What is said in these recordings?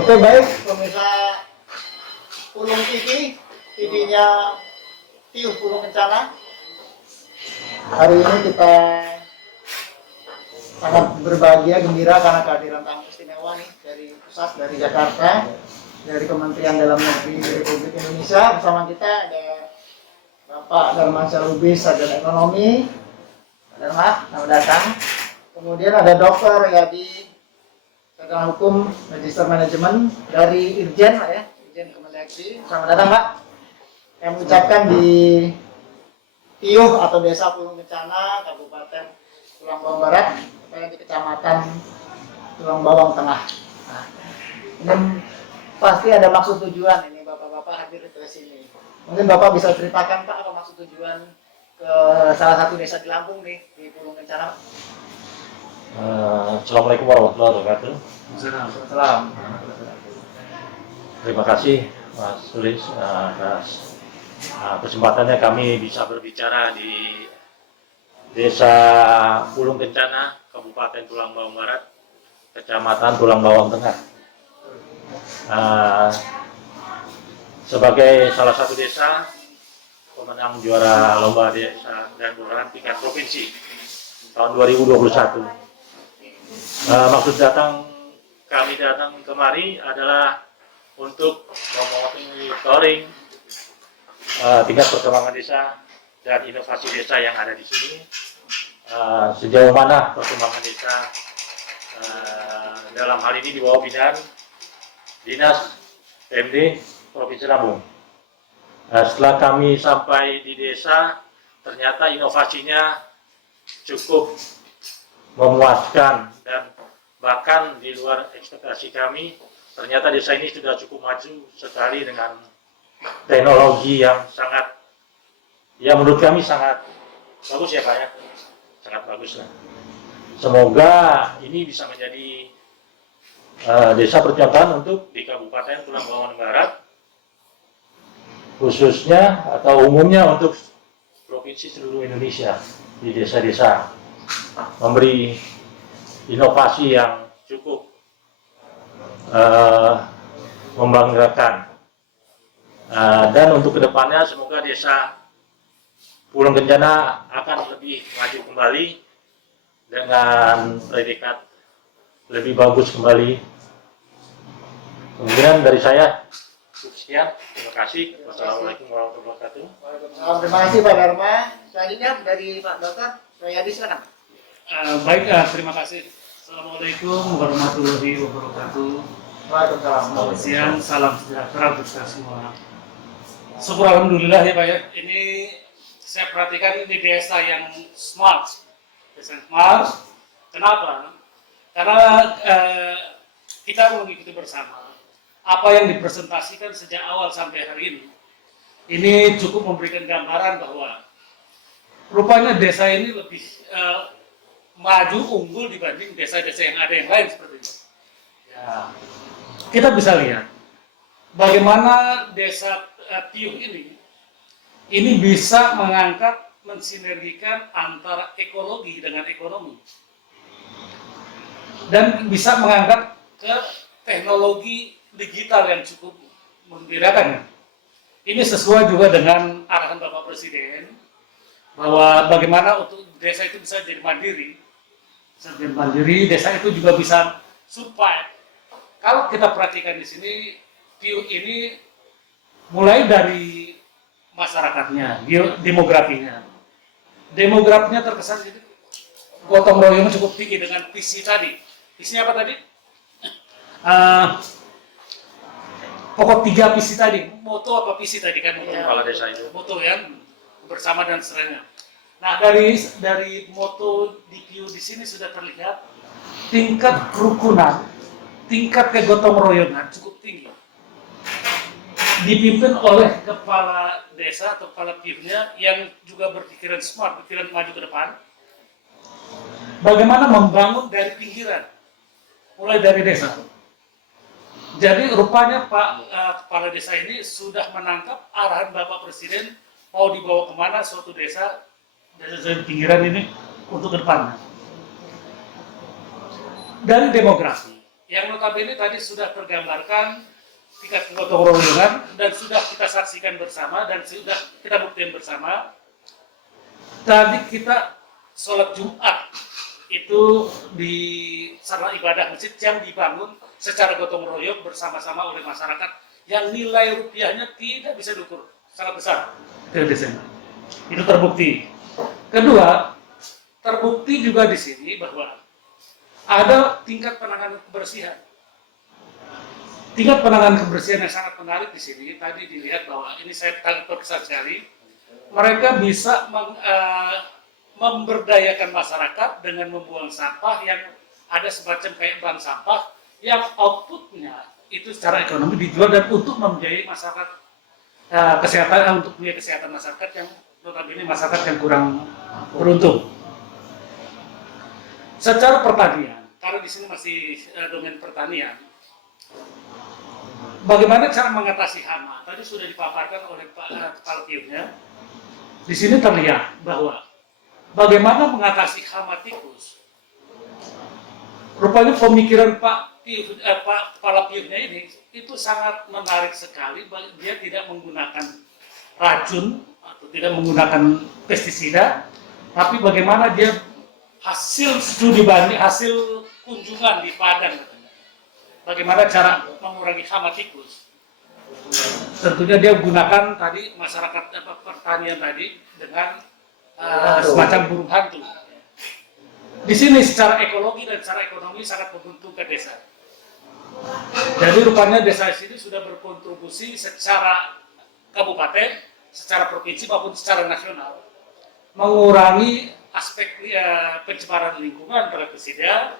Oke, baik pemirsa Pulung TV, TV-nya Tiuh Pulung Kencana. Hari ini kita sangat berbahagia, gembira karena kehadiran tamu istimewa nih dari pusat, dari Jakarta, dari Kementerian Dalam Negeri Republik Indonesia. Bersama kita ada Bapak Darmansyah Lubis, Sarjana Ekonomi. Pak Darma, selamat datang. Kemudian ada Dr. Yadi, Sarjana Hukum, Magister Manajemen dari Irjen, Pak ya, Irjen Kemendagri. Selamat datang, Pak. Yang mengucapkan di Tiuh atau Desa Pulung Kencana, Kabupaten Tulang Bawang Barat, di Kecamatan Tulang Bawang Tengah. Nah, ini pasti ada maksud tujuan ini Bapak-bapak hadir ke sini. Mungkin Bapak bisa ceritakan Pak apa maksud tujuan ke salah satu desa di Lampung nih di Pulung Kencana. Assalamualaikum warahmatullahi wabarakatuh. Salam. Terima kasih Mas Sulis atas kesempatannya kami bisa berbicara di Desa Pulung Kencana, Kabupaten Tulang Bawang Barat, Kecamatan Tulang Bawang Tengah. Sebagai salah satu desa pemenang juara lomba desa dan kelurahan tingkat provinsi tahun 2021. Maksud kami datang kemari adalah untuk memonitoring tingkat perkembangan desa dan inovasi desa yang ada di sini. Sejauh mana perkembangan desa dalam hal ini di bawah binaan Dinas PMD Provinsi Lampung. Setelah kami sampai di desa, ternyata inovasinya cukup memuaskan dan bahkan di luar ekspektasi kami. Ternyata desa ini sudah cukup maju sekali dengan teknologi yang sangat, ya menurut kami sangat bagus ya Pak ya, sangat bagus lah. Semoga ini bisa menjadi desa percontohan untuk di Kabupaten Tulang Bawang Barat, khususnya atau umumnya untuk provinsi seluruh Indonesia, di desa-desa memberi inovasi yang cukup membanggakan. Dan untuk kedepannya semoga desa Pulung Kencana akan lebih maju kembali dengan predikat lebih bagus kembali. Kemudian dari saya sekian, terima kasih. Wassalamualaikum warahmatullahi wabarakatuh. Waalaikumsalam. Terima kasih Pak Dharma. Selanjutnya dari Pak Dokter Royadi, silakan. Baik, terima kasih. Assalamualaikum warahmatullahi wabarakatuh. Waalaikumsalam. Selamat siang, salam sejahtera untuk kita semua. Syukur alhamdulillah ya Pak ya. Ini saya perhatikan ini desa yang smart. Desa yang smart. Kenapa? Karena kita mengikuti bersama apa yang dipresentasikan sejak awal sampai hari ini. Ini cukup memberikan gambaran bahwa rupanya desa ini lebih maju, unggul dibanding desa-desa yang ada yang lain seperti itu. Ya, kita bisa lihat bagaimana desa Tiuh ini bisa mengangkat, mensinergikan antara ekologi dengan ekonomi, dan bisa mengangkat ke teknologi digital yang cukup menggembirakan. Ini sesuai juga dengan arahan Bapak Presiden bahwa bagaimana untuk desa itu bisa jadi mandiri. Desa itu juga bisa survive. Kalau kita perhatikan di sini, Tiuh ini mulai dari masyarakatnya, demografinya. Demografinya terkesan itu gotong royongnya cukup tinggi dengan visi tadi. Visinya apa tadi? Pokok 3 visi tadi. Moto apa visi tadi kan? Kepala desa itu. Moto ya, bersama dan seterusnya. Nah, dari moto DQ di sini sudah terlihat tingkat kerukunan, tingkat kegotong royongan cukup tinggi. Dipimpin oleh kepala desa atau kepala PIV-nya yang juga berpikiran smart, berpikiran maju ke depan. Bagaimana membangun dari pinggiran, mulai dari desa. Jadi rupanya Pak kepala desa ini sudah menangkap arahan Bapak Presiden mau dibawa kemana suatu desa pinggiran ini untuk ke depannya. Dari demografi, yang notabene tadi sudah tergambarkan tingkat kegotong royongan dan sudah kita saksikan bersama dan sudah kita buktikan bersama. Tadi kita sholat Jumat itu di sarana ibadah masjid yang dibangun secara gotong royong bersama-sama oleh masyarakat yang nilai rupiahnya tidak bisa diukur sangat besar. Itu terbukti. Kedua, terbukti juga di sini bahwa ada tingkat penanganan kebersihan. Tingkat penanganan kebersihan yang sangat menarik di sini. Tadi dilihat bahwa ini saya tangkap besar sekali. Mereka bisa memberdayakan masyarakat dengan membuang sampah yang ada semacam kayak bank sampah yang outputnya itu secara ekonomi dijual dan untuk membiayai masyarakat kesehatan, untuk biaya kesehatan masyarakat yang notabene masyarakat yang kurang beruntung. Secara pertanian, karena di sini masih domain pertanian, bagaimana cara mengatasi hama? Tadi sudah dipaparkan oleh Pak Kepala Piumnya. Di sini terlihat bahwa bagaimana mengatasi hama tikus. Rupanya pemikiran Pak Kepala Piumnya ini itu sangat menarik sekali. Dia tidak menggunakan racun atau tidak menggunakan pestisida, tapi bagaimana dia hasil studi banding, hasil kunjungan di Padang, bagaimana cara mengurangi hama tikus. Tentunya dia gunakan tadi masyarakat pertanian tadi dengan semacam burung hantu. Di sini secara ekologi dan secara ekonomi sangat menguntungkan desa. Jadi rupanya desa sini sudah berkontribusi secara kabupaten, secara provinsi maupun secara nasional mengurangi aspek pencemaran lingkungan terhadap pesisir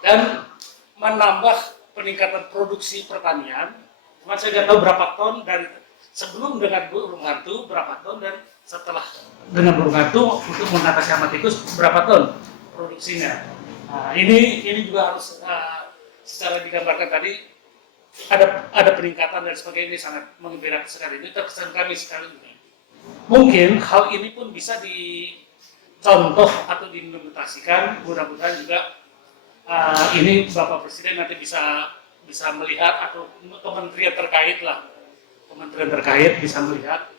dan menambah peningkatan produksi pertanian. Cuma saya nggak tahu berapa ton dari sebelum dengan burung hantu berapa ton dan setelah dengan burung hantu untuk mengatasi hama tikus berapa ton produksinya. Nah, ini juga harus secara digambarkan tadi ada peningkatan dan sebagainya. Ini sangat menggembirakan sekali. Ini terkesan kami sekali ini. Mungkin hal ini pun bisa dicontoh atau diimplementasikan. Mudah-mudahan juga ini Bapak Presiden nanti bisa melihat atau kementerian terkait bisa melihat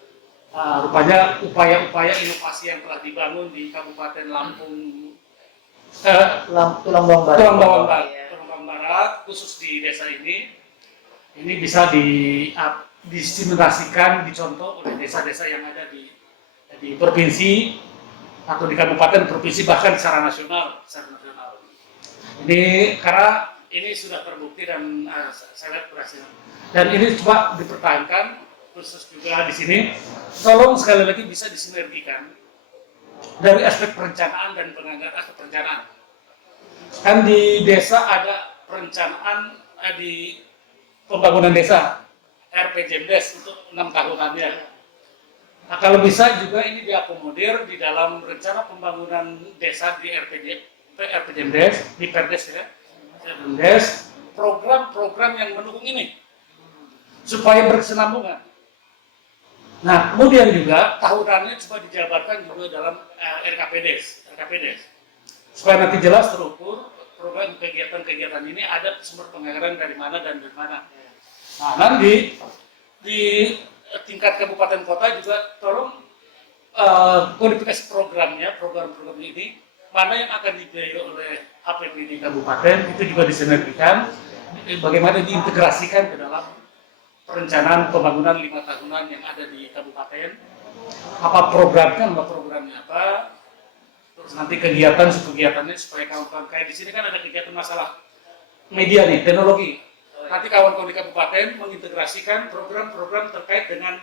rupanya upaya-upaya inovasi yang telah dibangun di Kabupaten Tulang Bawang Barat khusus di desa ini bisa disimulasikan, dicontoh oleh desa-desa yang ada di provinsi atau di kabupaten, provinsi, bahkan secara nasional. Ini karena ini sudah terbukti dan saya lihat berhasil. Dan ini coba dipertahankan khusus juga di sini. Tolong sekali lagi bisa disinergikan dari aspek perencanaan dan penganggaran aspek perencanaan. Kan di desa ada perencanaan di pembangunan desa. RPJMDes untuk 6 tahunannya. Nah, kalau bisa juga ini diakomodir di dalam rencana pembangunan desa di RPJMDes, di Perdes ya, RPJMDes, program-program yang mendukung ini supaya berkesinambungan. Nah, kemudian juga tahunannya coba dijabarkan juga dalam RKPDes, supaya nanti jelas terukur program kegiatan-kegiatan ini ada sumber penganggaran dari mana dan dari mana. Nah, nanti di tingkat kabupaten kota juga tolong kodifikasi programnya, program-program ini mana yang akan dibiayai oleh APBD kabupaten itu juga disinergikan, bagaimana diintegrasikan ke dalam perencanaan pembangunan 5 tahunan yang ada di kabupaten. Apa programnya apa, terus nanti kegiatannya supaya kawan-kawan kayak di sini kan ada kegiatan masalah media nih, teknologi. Nanti kawan-kawan di kabupaten mengintegrasikan program-program terkait dengan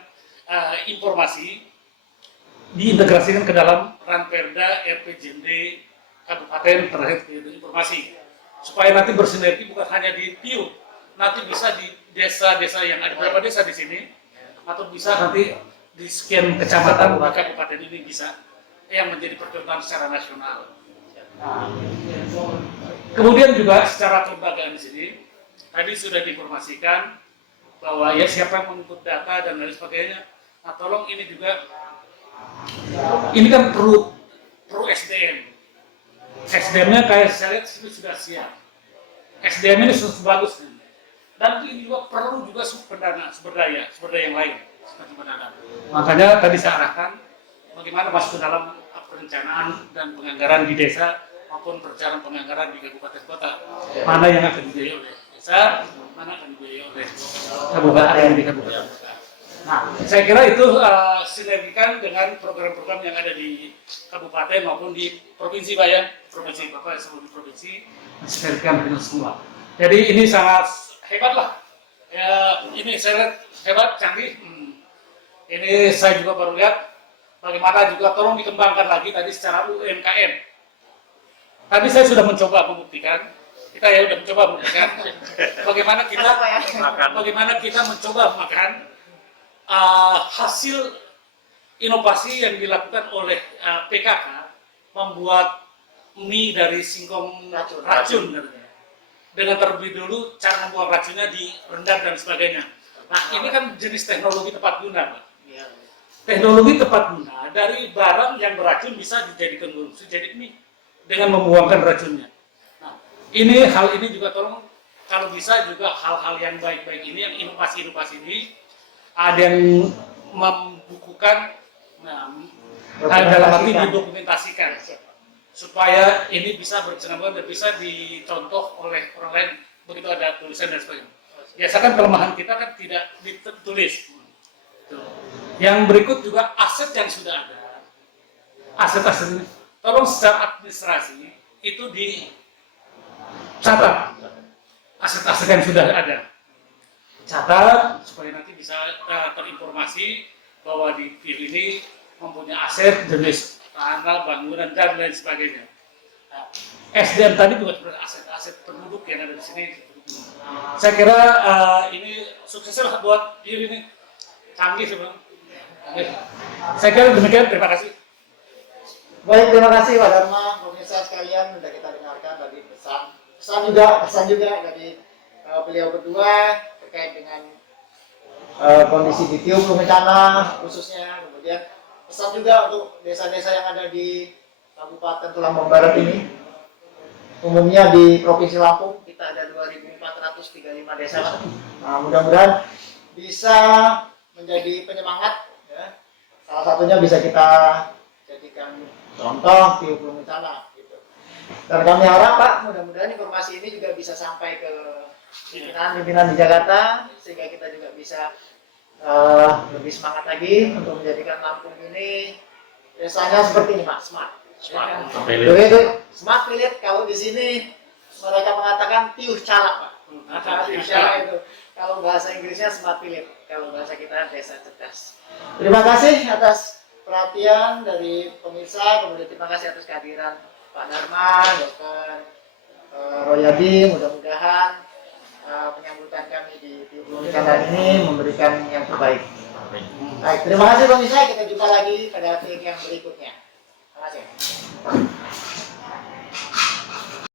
informasi, diintegrasikan ke dalam Ranperda RPJMD kabupaten terkait informasi, supaya nanti bersinergi bukan hanya di Piu, nanti bisa di desa-desa yang ada berapa desa di sini, atau bisa nanti di sekian kecamatan di kabupaten ini bisa yang menjadi percontohan secara nasional. Nah, kemudian juga secara kelembagaan di sini tadi sudah diinformasikan bahwa ya siapa yang menginput data dan lain sebagainya. Nah, tolong ini juga, ini kan perlu SDM. SDM-nya kayak saya lihat sudah siap. SDM ini bagus, dan ini juga perlu juga sumber daya yang lain seperti pendanaan. Makanya tadi saya arahkan bagaimana masuk ke dalam perencanaan dan penganggaran di desa maupun perencanaan penganggaran di kabupaten kota, mana yang akan dibiayai oleh desa, mana akan dibiayai oleh kabupaten di kabupaten kota. Nah, saya kira itu sinergikan dengan program-program yang ada di kabupaten maupun di provinsi Pak ya, provinsi Bapak seluruh provinsi sinergikan dengan semua. Jadi ini sangat hebat lah. Ya, ini saya lihat hebat, canggih. Ini saya juga baru lihat bagaimana juga tolong dikembangkan lagi tadi secara UMKM. Tadi saya sudah mencoba membuktikan, kita ya sudah mencoba membuktikan bagaimana kita mencoba makan hasil inovasi yang dilakukan oleh PKK membuat mie dari singkong racun. Dengan terlebih dulu cara membuang racunnya direndam dan sebagainya. Nah ini kan jenis teknologi tepat guna, Pak. Teknologi tepat guna dari barang yang beracun bisa dijadikan konsumsi jadi mie dengan membuangkan racunnya. Nah hal ini juga tolong kalau bisa juga hal-hal yang baik-baik ini, yang inovasi-inovasi ini ada yang membukukan, dalam arti didokumentasikan supaya ini bisa berkesinambungan dan bisa dicontoh oleh orang lain begitu ada tulisan dan sebagainya. Biasakan kelemahan kita kan tidak ditulis. Yang berikut juga aset yang sudah ada, aset-aset ini tolong secara administrasi itu dicatat, aset-aset yang sudah ada catat supaya nanti bisa terinformasi bahwa di PIL ini mempunyai aset jenis tanah, bangunan, dan lain sebagainya. Nah, SDM tadi juga sebenarnya aset-aset penduduk yang ada di sini. Saya kira ini suksesnya buat PIL ini canggih sebelum. Saya kira demikian, terima kasih. Baik, terima kasih Pak Dharma, pemirsa sekalian, sudah kita dengarkan tadi pesan juga dari beliau berdua terkait dengan kondisi di Tiung Bencana khususnya, kemudian pesan juga untuk desa-desa yang ada di Kabupaten Tulambang Barat ini. Umumnya di Provinsi Lampung kita ada 2.435 desa. Nah, mudah-mudahan bisa menjadi penyemangat ya. Salah satunya bisa kita jadikan contoh Tiung Bencana gitu. Dan kami harap Pak, mudah-mudahan informasi ini juga bisa sampai ke pimpinan di Jakarta sehingga kita juga bisa lebih semangat lagi untuk menjadikan Lampung ini desanya seperti ini Pak, smart. Smart village. Kalau di sini mereka mengatakan tiuh cala Pak. Tiuh cala itu kalau bahasa Inggrisnya smart village, kalau bahasa kita desa cerdas. Terima kasih atas perhatian dari pemirsa, kemudian terima kasih atas kehadiran Pak Dharma, Dr. Royadi. Mudah-mudahan penyambutan kami di Tiung Bencana ini memberikan yang terbaik. Baik, terima kasih pemirsa. Kita jumpa lagi pada tag yang berikutnya. Terima kasih.